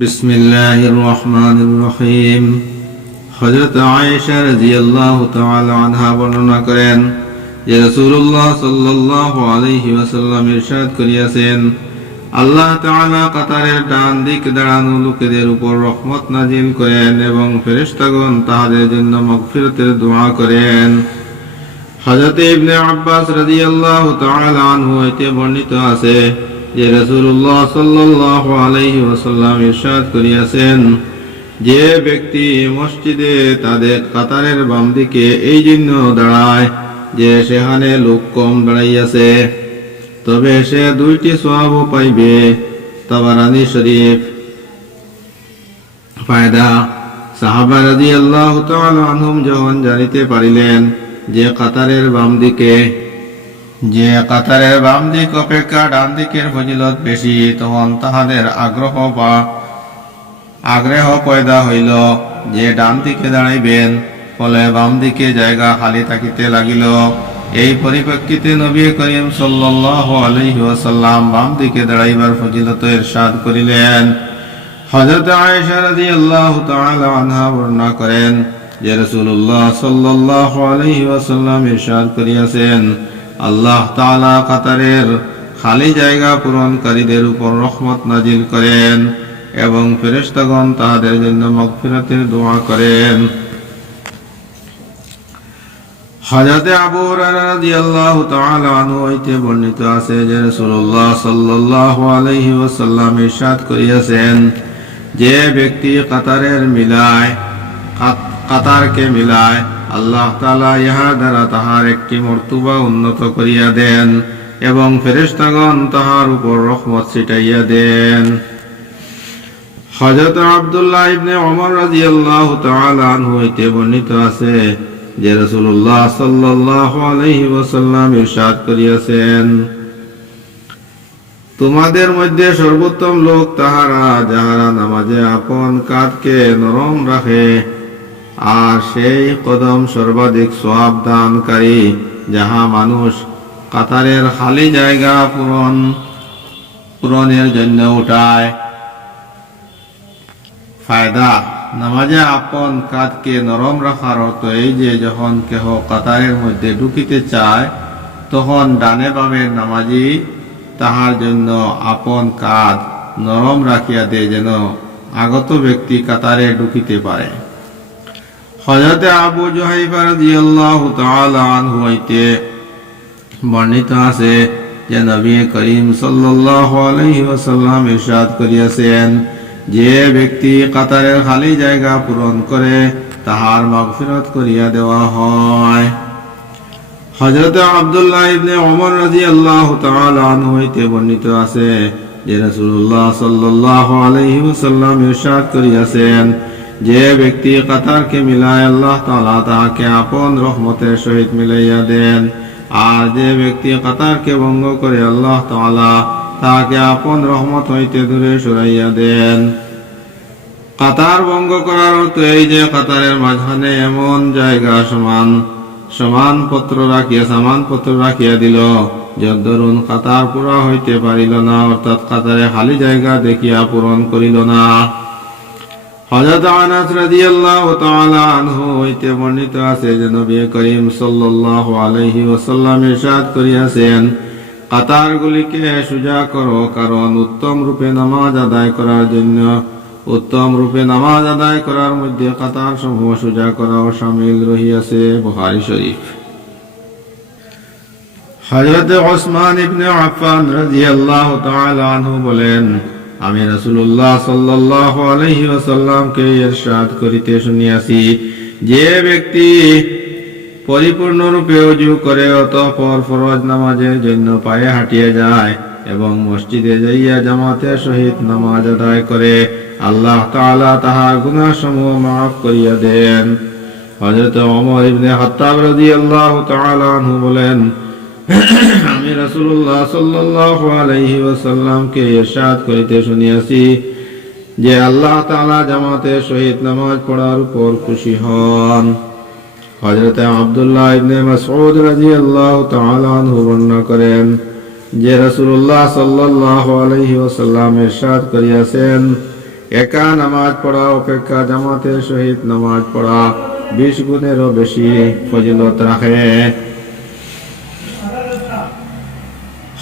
বিসমিল্লাহির রহমানির রহিম। হযরত আয়েশা রাদিয়াল্লাহু তাআলা আনহা বর্ণনা করেন যে রাসূলুল্লাহ সাল্লাল্লাহু আলাইহি ওয়াসাল্লাম ইরশাদ করিয়াছেন, আল্লাহ তাআলা কাতারের ডান দিক দাঁড়ানো লোকেদের উপর রহমত নাজিল করেন এবং ফেরেশতাগণ তাহাদের জন্য মাগফিরাতের দোয়া করেন। হযরত ইবনে আব্বাস রাদিয়াল্লাহু তাআলা আনহু হইতে বর্ণিত আছে যে রাসূলুল্লাহ সাল্লাল্লাহু আলাইহি ওয়াসাল্লাম ইরশাদ করিয়াছেন, যে ব্যক্তি মসজিদে তাদের কাতারের বাম দিকে এই জন্য দাঁড়ায় যে সেখানে লোক কম দাঁড়াইয়াছে, তবে সে 2টি সওয়াবও পাইবে। তাবারানী শরীফ। ফায়দা: সাহাবা রাদিয়াল্লাহু তাআলা আনহুম যখন জানিতে পারিলেন যে কাতারের বাম দিক অপেক্ষা ডান দিকের ফজিলত বেশি, তখন তাহাদের আগ্রহ পয়দা হইল যে ডান দিকে দাঁড়াইবেন, ফলে বাম দিকে জায়গা খালি থাকিতে লাগিল। এই পরিপ্রেক্ষিতে নবী করিম সাল্লাল্লাহু আলাইহি ওয়াসাল্লাম বাম দিকে দাঁড়াইবার ফজিলত ইরশাদ করিলেন। হযরত আয়েশা রাদিয়াল্লাহু তাআলা আনহা বর্ণনা করেন যে রাসূলুল্লাহ সাল্লাল্লাহু আলাইহি ওয়াসাল্লাম ইরশাদ করিয়াছেন, আল্লাহ তাআলা কাতারের খালি জায়গা পূরণকারীদের উপর রহমত নাজিল করেন এবং ফেরেশতাগণ তাহাদের জন্য মাগফিরাতের দোয়া করেন। হযরত আবু হুরায়রা রাদিয়াল্লাহু তাআলা আনহু হইতে বর্ণিত আছে যে রাসূলুল্লাহ সাল্লাল্লাহু আলাইহি ওয়াসাল্লাম ইরশাদ করিয়াছেন, যে ব্যক্তি কাতারকে মিলায় আল্লাহ তাআলা ইহার দ্বারা তাহার একটি মর্তবা উন্নত করিয়া দেন এবং ফেরেশতাগণ তাহার উপর রহমত ছিটাইয়া দেন। হযরত আব্দুল্লাহ ইবনে ওমর রাদিয়াল্লাহু তাআলা আনহু হইতে বর্ণিত আছে যে রাসূলুল্লাহ সাল্লাল্লাহু আলাইহি ওয়াসাল্লাম ইরশাদ করিয়াছেন, তোমাদের মধ্যে সর্বোত্তম লোক তাহারা যাহারা নামাজে আপন কাঁধকে নরম রাখে, আর সেই কদম সর্বাধিক সওয়াব দানকারী যাহা মানুষ কাতারের খালি জায়গা পূরণের জন্য উঠায়। ফায়দা: নামাজে আপন কাঁধকে নরম রাখার অর্থ এই যে যখন কেহ কাতারের মধ্যে ঢুকিতে চায়, তখন ডানে বামে নামাজি তাহার জন্য আপন কাঁধ নরম রাখিয়া দেয়, যেন আগত ব্যক্তি কাতারে ঢুকিতে পারে। হযরত আবু জুহাইফা রাদিয়াল্লাহু তাআলা আনহু হইতে বর্ণিত আছে যে নবী করিম সাল্লাল্লাহু আলাইহি ওয়াসাল্লাম ইরশাদ করিয়াছেন, যে ব্যক্তি কাতারের খালি জায়গা পূরণ করে তাহার মাগফিরাত করিয়া দেওয়া হয়। হযরত আব্দুল্লাহ ইবনে ওমর রাদিয়াল্লাহু তাআলা আনহু হইতে বর্ণিত আছে যে রাসূলুল্লাহ সাল্লাল্লাহু আলাইহি ওয়াসাল্লাম ইরশাদ করিয়াছেন, যে ব্যক্তি কাতারকে মিলায় আল্লাহ তাআলা তাহাকে আপন রহমতের সহিত মিলাইয়া দেন, আর যে ব্যক্তি কাতারকে ভঙ্গ করে আল্লাহ তাআলা তাহাকে আপন রহমত হইতে দূরে সরাইয়া দেন। কাতার ভঙ্গ করার অর্থ এই যে কাতারের মাঝখানে এমন জায়গা সামানপত্র রাখিয়া দিল, যদ্দরুন কাতার পুরা হইতে পারিল না, অর্থাৎ কাতারে খালি জায়গা দেখিয়া পূরণ করিল না। হযরত আনাস রাদিয়াল্লাহু তাআলা আনহু হইতে বর্ণিত আছে যে নবী করিম সাল্লাল্লাহু আলাইহি ওয়াসাল্লাম ইরশাদ করিয়াছেন, কাতারগুলিকে সোজা করো, কারণ উত্তম রূপে নামাজ আদায় করার মধ্যে কাতার সমূহ সোজা করাও শামিল রহিয়াছে। বুখারী শরীফ। হযরত ওসমান ইবনে আফফান রাদিয়াল্লাহু তাআলা আনহু বলেন, আমি রাসূলুল্লাহ সাল্লাল্লাহু আলাইহি ওয়াসাল্লামকে ইরশাদ করিতে শুনিয়াছি, যে ব্যক্তি পরিপূর্ণরূপে ওযু করে অতঃপর ফরজ নামাজের জন্য পায়ে হাঁটিয়া যায় এবং মসজিদে যাইয়া জামাতের সহিত নামাজ আদায় করে, আল্লাহ তাআলা তাহার গুনাহসমূহ মাফ করিয়া দেন। হযরত ওমর ইবনে খাত্তাব রাদিয়াল্লাহু তাআলা আনহু বলেন, আমি রাসূলুল্লাহ সাল্লাল্লাহু আলাইহি ওয়াসাল্লামকে ইরশাদ করিতে শুনিয়াছি যে আল্লাহ তাআলা জামাতের সহিত নামাজ পড়ার উপর খুশি হন। হযরত আব্দুল্লাহ ইবনে মাসউদ রাদিয়াল্লাহু তাআলা আনহু বর্ণনা করেন যে রাসূলুল্লাহ সাল্লাল্লাহু আলাইহি ওয়াসাল্লাম ইরশাদ করিয়াছেন, একা নামাজ পড়া অপেক্ষা জামাতের সহিত নামাজ পড়া 20 গুণেরও বেশি ফজিলত রাখে।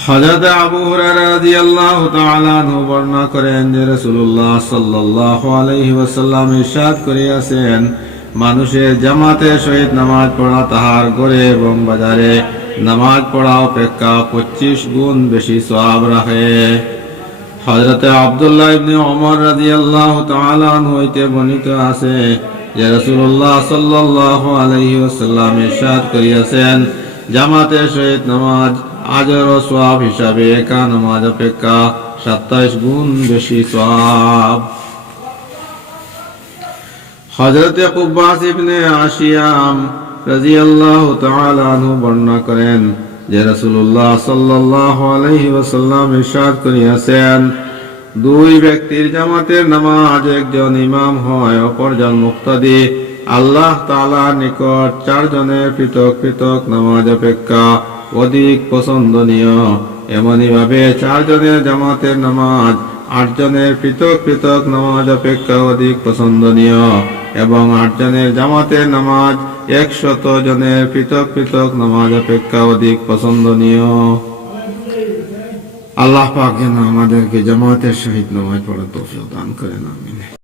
হযরত আবু হুরায়রা রাদিয়াল্লাহু তাআলা আনহু বর্ণনা করেন যে রাসূলুল্লাহ সাল্লাল্লাহু আলাইহি ওয়াসাল্লাম ইরশাদ করিয়াছেন, মানুষের জামাতের সহিত নামাজ পড়া তাহার ঘরে এবং বাজারে নামাজ পড়া অপেক্ষা 25 গুণ বেশি সওয়াব রাখে। হযরত আব্দুল্লাহ ইবনে ওমর রাদিয়াল্লাহু তাআলা আনহু হইতে বর্ণিত আছে যে রাসূলুল্লাহ সাল্লাল্লাহু আলাইহি ওয়াসাল্লাম ইরশাদ করিয়াছেন, জামাতের সহিত নামাজ আজর ও সওয়াব হিসাবে একা নামাজ অপেক্ষা 27 গুণ বেশি সওয়াব। হযরত কুব্বাস ইবনে আশিয়াম রাদিয়াল্লাহু তাআলা আনহু বর্ণনা করেন যে রাসূলুল্লাহ সাল্লাল্লাহু আলাইহি ওয়াসাল্লাম ইরশাদ করিয়াছেন, দুই ব্যক্তির জামাতের নামাজ, একজন ইমাম হয় অপরজন মুক্তাদি, আল্লাহ তাআলার নিকট 4 জনের পৃথক পৃথক নামাজ অপেক্ষা অধিক পছন্দনীয়। এমনি ভাবে 4 জনের জামাতের নামাজ 8 জনের পৃথক পৃথক নামাজ অপেক্ষা অধিক পছন্দনীয়, এবং 8 জনের জামাতের নামাজ 100 জনের পৃথক পৃথক নামাজ অপেক্ষা অধিক পছন্দনীয়। আল্লাহ পাক যেন আমাদেরকে জামাতের সহিত নামাজ পড়ার তৌফিক দান করেন, আমিন।